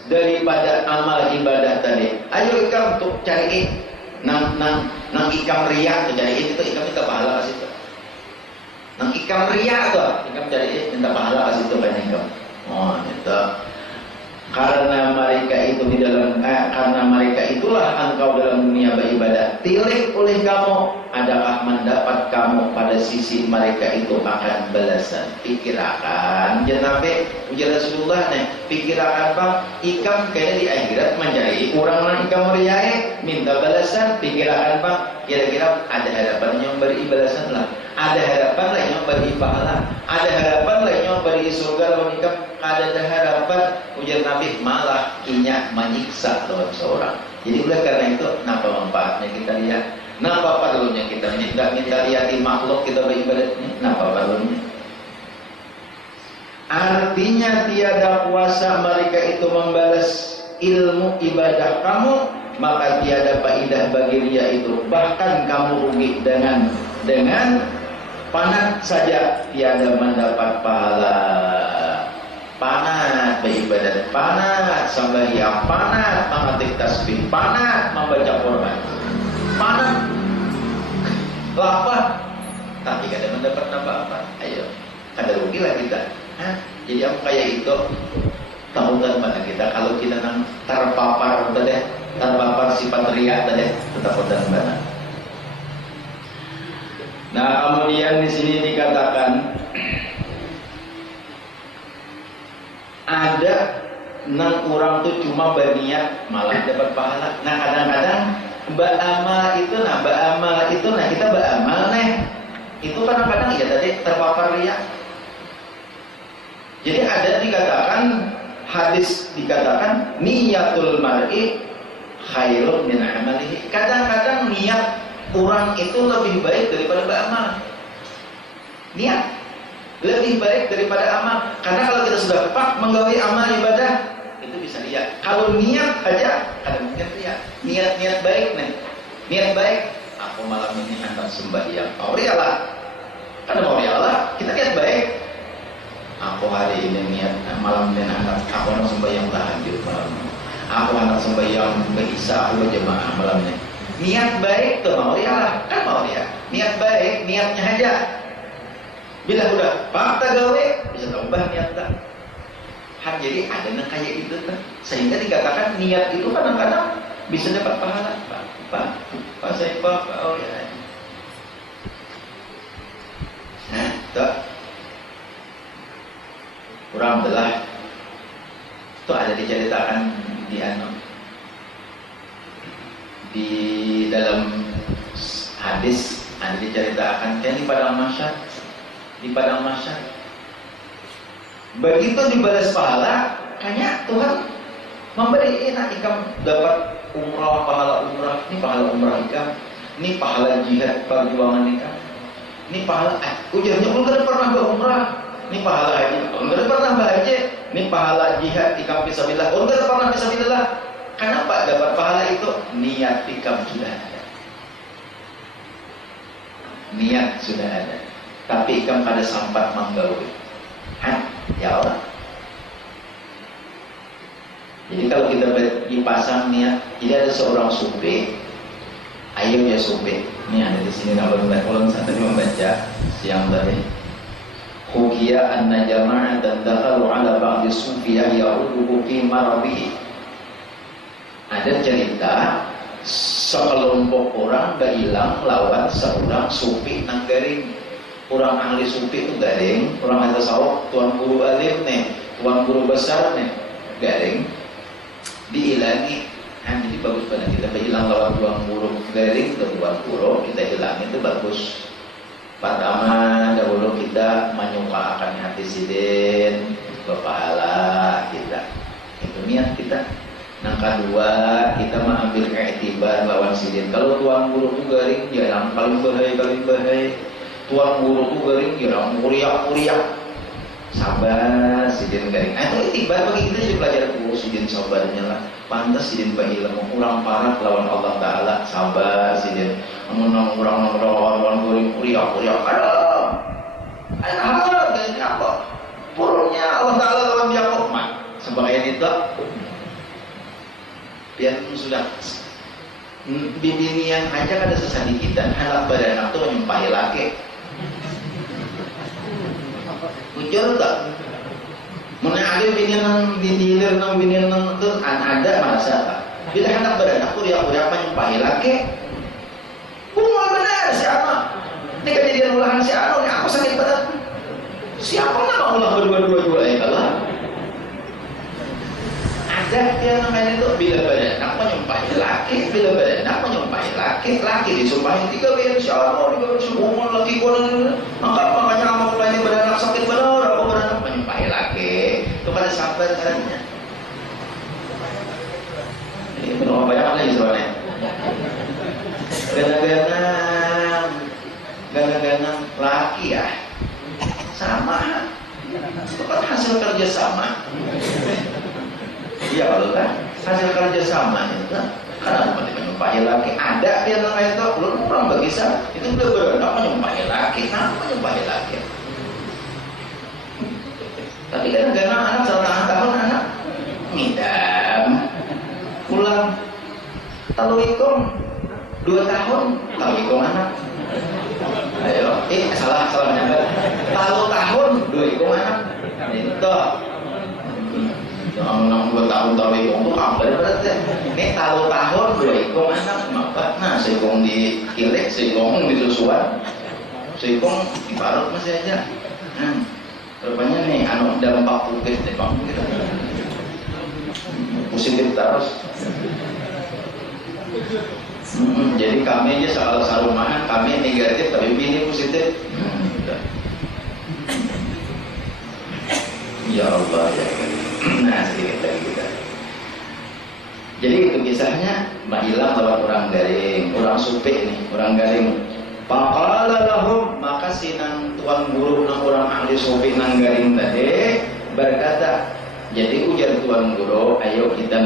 daripada amal ibadah tadi. Ayo ikam untuk cari nang ikam riak tu cari itu ikam minta pahala ke situ. Nang ikam riak tu ikam cari minta pahala ke situ kan ikam. Oh itu karena mereka itu di dalam karena mereka itulah engkau dalam dunia beribadah. Tilik oleh kamu, adakah mendapat kamu pada sisi mereka itu akan balasan. Pikirakan, Nabi ujar Rasulullah nih, pikirakan bang, ikam kayaknya di akhirat mencari orang yang ikam riai minta balasan. Pikirakan bang, kira-kira ada harapan yang beri balasan lah, ada harapan lah yang beri pahala, ada harapan lah yang beri surga lawan ikam. Ada harapan ujar Nabi malah inya menyiksa lawan seorang. Jadi oleh karena itu, kenapa manfaatnya kita lihat? Kenapa perlunya kita tidak minta lihati makhluk kita beribadah ini? Kenapa perlunya? Artinya tiada kuasa mereka itu membalas ilmu ibadah kamu, maka tiada faidah bagi dia itu. Bahkan kamu rugi dengan panat saja tiada mendapat pahala. Panat beribadah, panat sembahyang, panat mengetik tasbih, panat membaca Quran, panat lapar, tapi kada mendapat apa-apa. Ayo, kada rugilah kita. Jadi apa kayak itu? Tahu kan mana kita kalau kita nang terpapar sifat riya tadi, tetap udah mana. Nah kemudian di sini dikatakan ada nang orang tuh cuma berniat malah dapat pahala. Nah kadang-kadang ba'amal itu kita ba'amal nih itu kadang-kadang ya tadi terpapar riya. Jadi ada dikatakan hadis dikatakan niyatul mar'i khairun min amalihi. Kadang-kadang niat orang itu lebih baik daripada ba'amal. Niat lebih baik daripada amal. Karena kalau kita sudah pak menggawi amal ibadah, itu bisa lihat. Kalau niat aja, kadang mungkin lihat. Niat baik nih. Niat baik, aku malam ini akan sembahyang. Oh iyalah. Karena mau iyalah, kita niat baik. Aku hari ini niat malam ini aku akan sembahyang tahajud malam ini. Aku akan sembahyang isya, aku berjamaah malam ini. Niat baik tuh mau iyalah, kan mau ya. Niat baik, niatnya aja. Bila udah fakta gawe bisa tambah niat tak. Jadi ada yang kayak itu kan. Sehingga dikatakan niat itu kadang-kadang bisa dapat pahala. Pak saya oh ya. Nah, tak. Kurang belah. Itu ada diceritakan di dalam hadis ada diceritakan yang di padang mahsyar. Di padang mahsyar. Begitu dibalas pahala, kayaknya Tuhan memberi ikam dapat umrah, pahala umrah, ini pahala umrah ikam, ini pahala jihad perjuangan ikam, ini pahala ujarnya enggak pernah berumrah, ini pahala haji, enggak pernah berhaji, ini pahala jihad ikam fisabilillah, enggak pernah fisabilillah. Kenapa dapat pahala itu? Niat ikam sudah ada. Niat sudah ada. Tapi ikam pada sampat menggawi. Ya Allah. Jadi kalau kita dipasang niat, jadi ada seorang sufi, ayo ya sufi. Ini ada di sini kalau saya tadi membaca siang tadi. Hukiya anna jama'atan dakhalu ala ba'di sufiyah ya'uduhu fi marabihi. Ada cerita sekelompok orang berhilang lawan seorang sufi nang garing. Orang ahli sufi itu garing, orang ahli tasawuf, tuan guru alim nih, tuan guru besar nih, garing, dihilangi. Jadi bagus pada kita hilang lawan tuan guru garing, tuan guru kita hilang itu bagus. Pertama dahulu kita menyukakan hati sidin berpahala kita, itu niat kita. Yang kedua kita mengambil iktibar lawan sidin. Kalau tuan guru itu garing jarang paling bahaya. Tuan guru itu garing jarang muriak. Sabar sidin garing. Itu iktibar bagi kita jadi pelajaran guru sidin sabarnya lah. Pantas sidin bagi ilmu kurang parah lawan Allah Taala. Sabar sidin. Amun kurang lawan garing muriak. Ada apa? Purunnya Allah Taala lawan dia kok mat. Sebagian itu biar sudah bibinian aja kada sesadikitan anak beranak tuh menyumpahi laki ujar tak mana ada binian itu ada masa bila anak beranak tuh dia menyumpahi laki mau benar siapa ini kejadian ulahan si Anu ini aku sakit badan siapa nak ulah berdua-dua ya Allah ada dia namanya itu bila beranak menyumpahi laki, bila beranak menyumpahi laki disumpahi 3 kali insyaallah 3 kali semua laki konon makanya kamu ini beranak sakit benar aku beranak menyumpahi laki kepada sahabat caranya ini penuh banyak lagi soalnya ganang laki ya sama bukan hasil kerja sama. Iya kalau kan hasil kerja sama itu karena menyumpahi laki ada dia namanya itu belum orang bagi itu udah beranak menyumpahi laki tapi kadang-kadang anak 1 tahun anak ngidam pulang taluikom 2 tahun taluikom anak ayo salah tahun 2 anak itu yang 2 tahun taluikom itu apa berarti ini tahun 2 anak maka nah seikong dikilik seikong disusuan seikong diparut masih aja rupanya nih anu dalam Pak Pukis nih Pak Pukis positif terus jadi kami aja sarumahan kami negatif tapi ini positif ya Allah ya nah sedikit lagi kita jadi itu kisahnya Mbak Ilang lawan orang garing orang supik nih orang garing Faqala lahum maka sinang tuan guru nang orang ahli supik nang garing tadi berkata jadi ujar tuan guru ayo kita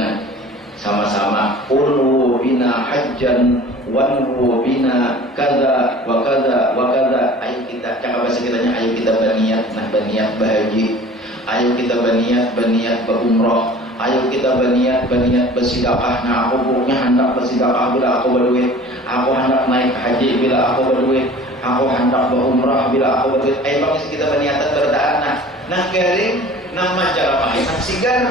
sama-sama ulu bina hajjan wanhu bina kada wa kada ayo kita cakap bahasa kitanya ayo kita berniat bahaji ayo kita berniat berumrah ayo kita berniat bersedekah nah aku punya hendak bersedekah bila aku berduit aku hendak naik haji bila aku berduit aku hendak berumrah bila aku berduit ayo bang kita berniatan berdaan nah garing nama cara main nang sigar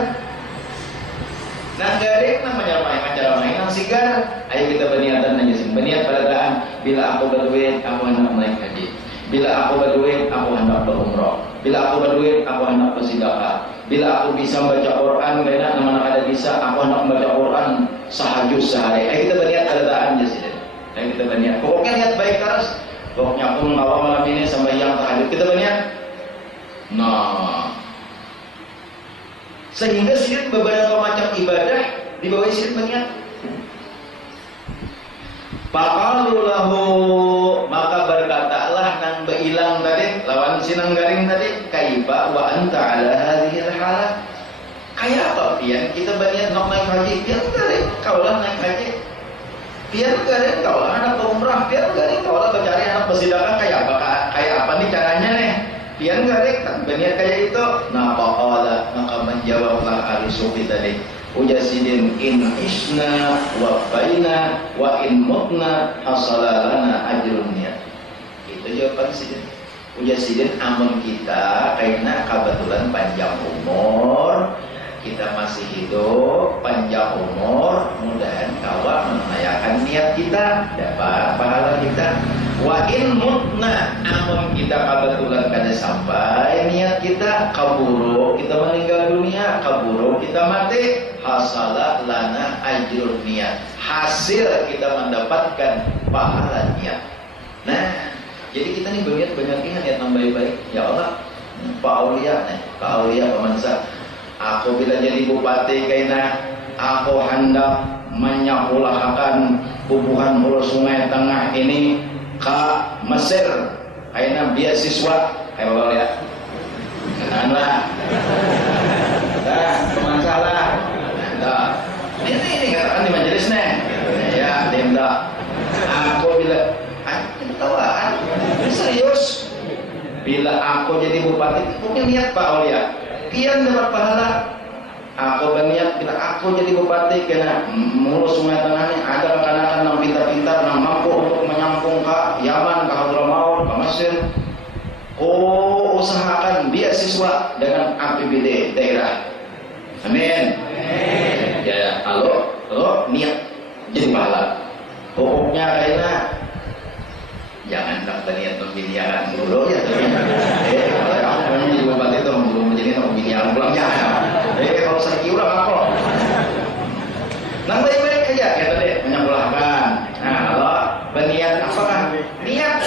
nah garing namanya cara main nang sigar ayo kita berniatan aja sih berniat berdaan bila aku berduit aku hendak naik haji bila aku berduit aku hendak berumrah bila aku berduit aku hendak bersedekah bila aku bisa baca Quran karena mana ada bisa aku hendak membaca Quran sehajus sehari ayo kita berniat berdaan aja sih ayo kita berniat pokoknya niat baik terus pokoknya aku mengawal malam ini sampai yang tahajud kita berniat nah sehingga syirik beberapa macam ibadah di bawah syirik berniat Faqalu lahu maka berkatalah nang beilang tadi lawan sinang garing tadi kaifa wa anta ala hadhil halah kayak apa pian kita berniat nak naik haji pian garing kaulah naik haji pian garing kaulah anak umrah pian garing kaulah mencari anak bersedekah kayak apa nih caranya nih pian garing kan berniat kayak itu nah faqala maka menjawablah ahli sufi tadi ujasidin in isna wa baina wa in mutna hasalalana ajrun niat itu jawaban sidin ujasidin amun kita karena kebetulan panjang umur kita masih hidup panjang umur mudahan kawan menayakan niat kita dapat pahala kita wa in mutna amun kita kebetulan kada sampai niat kita kaburu kita meninggal dunia kaburu kita mati hasalah lana ajrun niat hasil kita mendapatkan pahala niat nah Jadi kita nih banyak niat yang baik-baik. Ya Allah, Pak Aulia pemansa. Aku bila jadi bupati kaina, aku hendak menyapulahkan hubungan hulu Sungai Tengah ini ke Mesir. Kaina beasiswa, kayak Bapak lihat. Katakanlah. Nah, pemansa lah. Nah, ini katakan di majelis nih. Ya, Dinda. Aku bila tawaan, serius. Bila aku jadi bupati, mungkin niat Pak Aulia. Kian dapat pahala. Aku berniat bila aku jadi bupati kena mengurus Sungai Tengah ini ada rekan-rekan yang pintar-pintar yang mampu untuk menyampung ke Yaman, ke Hadramaut, ke Mesir. Usahakan beasiswa dengan APBD daerah. Amin. Ya, kalau niat jadi pahala. Pokoknya kayaknya jangan tak niat pemilihan dulu ya. Kalau aku memang jadi bupati itu belum menjadi pemilihan pulang ya. Kalau saya kira apa? Nah baik-baik aja ya tadi menyempurnakan. Nah kalau berniat apakah? Niat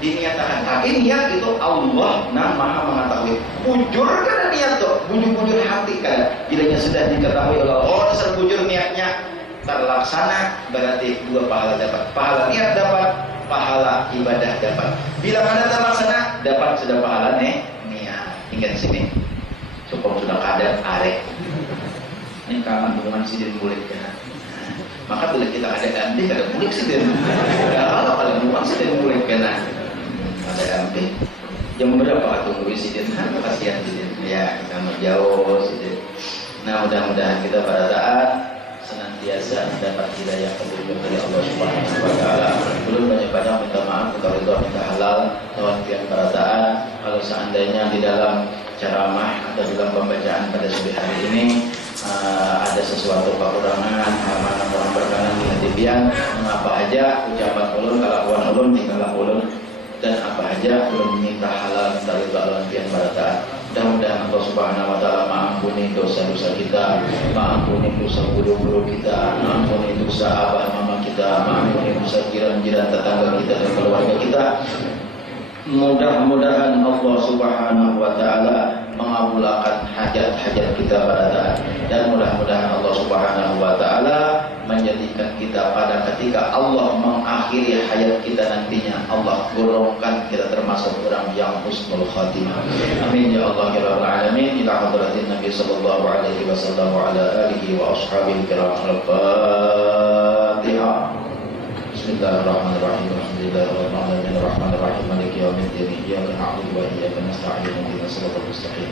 diniatkan. Tapi niat itu Allah Maha mengetahui. Bujur kan niat tuh, bujur hati kan. Bilanya sudah diketahui oleh Allah, dasar bujur niatnya terlaksana berarti dua pahala dapat. Pahala niat dapat, pahala ibadah dapat. Bila mana terlaksana dapat sudah pahala niat. Hingga sini. Cukup sudah kadar arek. Ini kawan hubungan sidin mulik ya. Maka bila kita ada ganti, ada mulik sidin. Ya kalau kalian hubungan sidin mulik kena. Ada ganti. Jam berapa tunggu sidin? Kasihan sidin. Ya kita mau jauh sidin. Nah mudah-mudahan kita pada saat senantiasa mendapat hidayah petunjuk dari Allah Subhanahu wa taala. Belum banyak-banyak minta maaf, minta ridho, minta halal, tawfiq para taat. Kalau seandainya di dalam ceramah atau dalam pembacaan pada sore hari ini ada sesuatu kekurangan, mana kurang berkenan di hati pian, apa aja ucapan ulun, kelakuan ulun, tingkah ulun, dan apa aja ulun minta halal, minta ridho Allah pian para taat. Mudah-mudahan Allah Subhanahu wa taala mengampuni dosa-dosa kita, mengampuni dosa guru-guru kita, mengampuni dosa abah mama kita, mengampuni dosa jiran-jiran tetangga kita dan keluarga kita. Mudah-mudahan Allah Subhanahu wa taala mengabulkan hajat-hajat kita pada saat, dan mudah-mudahan Allah Subhanahu wa taala menjadikan kita pada ketika Allah mengakhiri hayat kita nantinya, Allah golongkan kita termasuk orang yang husnul khatimah. Amin ya Allah ya rabbal alamin. Ila hadratin Nabi sallallahu alaihi wasallam wa ala alihi wa ashabihi kiram. Al-Fatihah. Bismillahirrahmanirrahim. Alhamdulillahirrahmanirrahim. Ar-Rahmanirrahim. Maliki yaumiddin. Iyyaka na'budu wa iyyaka nasta'in. Ihdinas siratal mustaqim.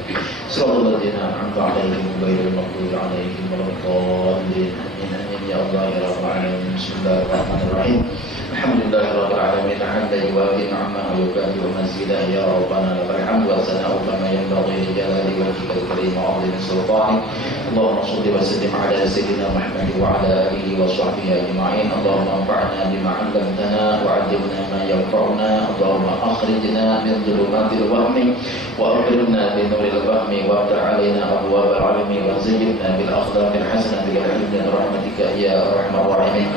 Siratal ladzina an'amta 'alaihim ghairil maghdubi 'alaihim waladdallin. Amin ya Allah ya rabbal alamin. Bismillahirrahmanirrahim. Alhamdulillahirabbil alamin. Hamdan yuwafi ni'amahu wa yukafi mazidah. Ya rabbana lakal hamdu wa sana'u kama yanbaghi li jalali wajhikal karim wa 'azimi sultanik. Allahumma shalli wa sallim 'ala sayyidina Muhammad wa 'ala alihi wa sahbihi ajma'in. Allahumma anfa'na bima 'allamtana wa 'allimna ma yanfa'una. Allahumma akhrijna min dhulumatil wahmi wa akhrijna bi nuril fahmi wa aftah 'alaina abwaabal 'ilmi wa zayyinna bil akhlaqil hasanati wal 'ilmi rahmatika ya arhamar rahimin.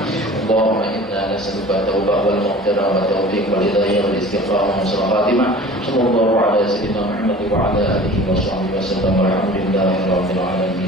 Allahumma inna nas'aluka tawbah wal maghfirah wa tawfiq wal hidayah wal istiqamah wa husnul khatimah. Sallallahu ala sayyidina Muhammad wa ala alihi wa sahbihi wa sallam. Alhamdulillahirabbil alamin.